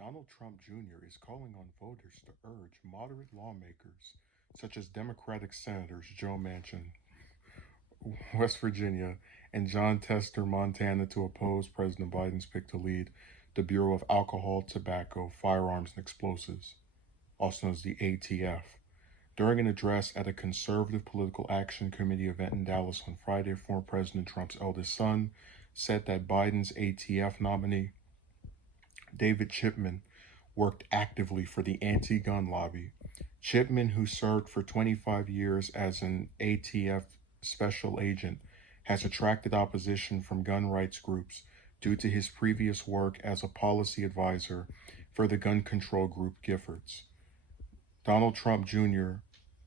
Donald Trump Jr. is calling on voters to urge moderate lawmakers, such as Democratic Senators Joe Manchin, West Virginia, and John Tester, Montana, to oppose President Biden's pick to lead the Bureau of Alcohol, Tobacco, Firearms, and Explosives, also known as the ATF. During an address at a conservative political action committee event in Dallas on Friday, former President Trump's eldest son said that Biden's ATF nominee, David Chipman, worked actively for the anti-gun lobby. Chipman, who served for 25 years as an ATF special agent, has attracted opposition from gun rights groups due to his previous work as a policy advisor for the gun control group Giffords. Donald Trump Jr.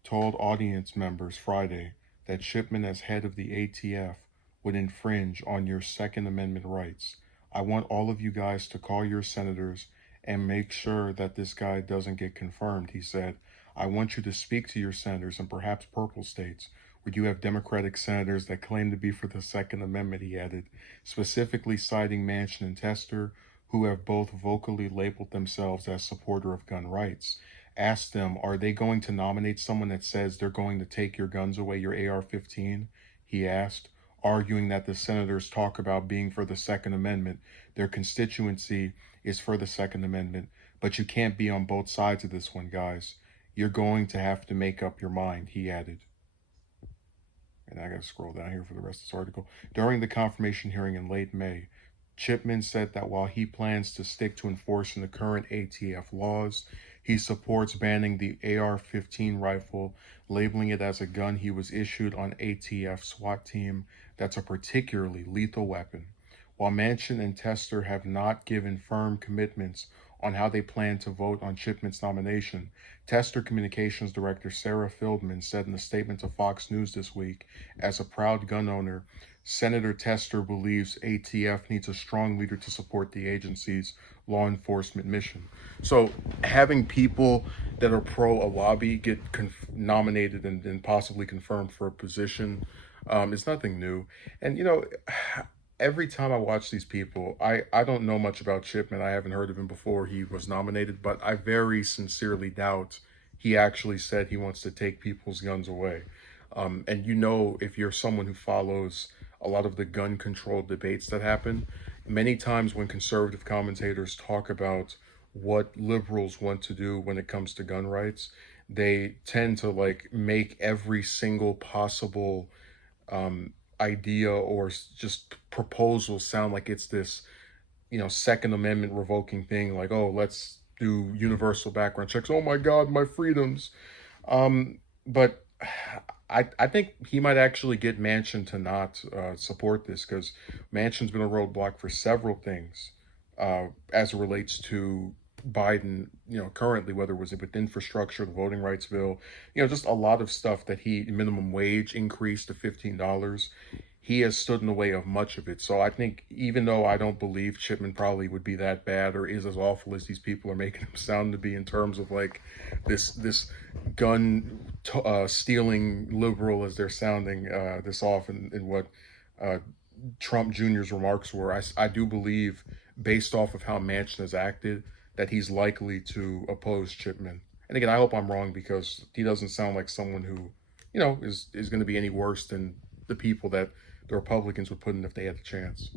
told audience members Friday that Chipman, as head of the ATF, would infringe on your Second Amendment rights. I want all of you guys to call your senators and make sure that this guy doesn't get confirmed, he said. I want you to speak to your senators in perhaps purple states where you have Democratic senators that claim to be for the Second Amendment, he added, specifically citing Manchin and Tester, who have both vocally labeled themselves as supporter of gun rights. Asked them, are they going to nominate someone that says they're going to take your guns away, your AR-15? He asked, arguing that the senators talk about being for the Second Amendment. Their constituency is for the Second Amendment, but you can't be on both sides of this one, guys. You're going to have to make up your mind, he added. And I gotta scroll down here for the rest of this article. During the confirmation hearing in late May, Chipman said that while he plans to stick to enforcing the current ATF laws, he supports banning the AR-15 rifle, labeling it as a gun he was issued on ATF SWAT team that's a particularly lethal weapon. While Manchin and Tester have not given firm commitments on how they plan to vote on Chipman's nomination, Tester Communications Director Sarah Fieldman said in a statement to Fox News this week, as a proud gun owner, Senator Tester believes ATF needs a strong leader to support the agency's law enforcement mission. So having people that are pro a lobby get nominated and possibly confirmed for a position is nothing new. And, you know, every time I watch these people, I don't know much about Chipman. I haven't heard of him before he was nominated, but I very sincerely doubt he actually said he wants to take people's guns away. And you know, if you're someone who follows a lot of the gun control debates that happen, many times when conservative commentators talk about what liberals want to do when it comes to gun rights, they tend to like make every single possible idea or just proposal sound like it's this, you know, Second Amendment revoking thing, like, oh, let's do universal background checks. Oh my God, my freedoms. But I think he might actually get Manchin to not support this, because Manchin's been a roadblock for several things as it relates to Biden, you know, currently, whether it was with infrastructure, the voting rights bill, you know, just a lot of stuff that minimum wage increased to $15. He has stood in the way of much of it. So I think, even though I don't believe Chipman probably would be that bad or is as awful as these people are making him sound to be in terms of like this gun stealing liberal as they're sounding this often in what Trump Jr.'s remarks were, I do believe, based off of how Manchin has acted, that he's likely to oppose Chipman. And again, I hope I'm wrong, because he doesn't sound like someone who, you know, is going to be any worse than the people that the Republicans would put in if they had the chance.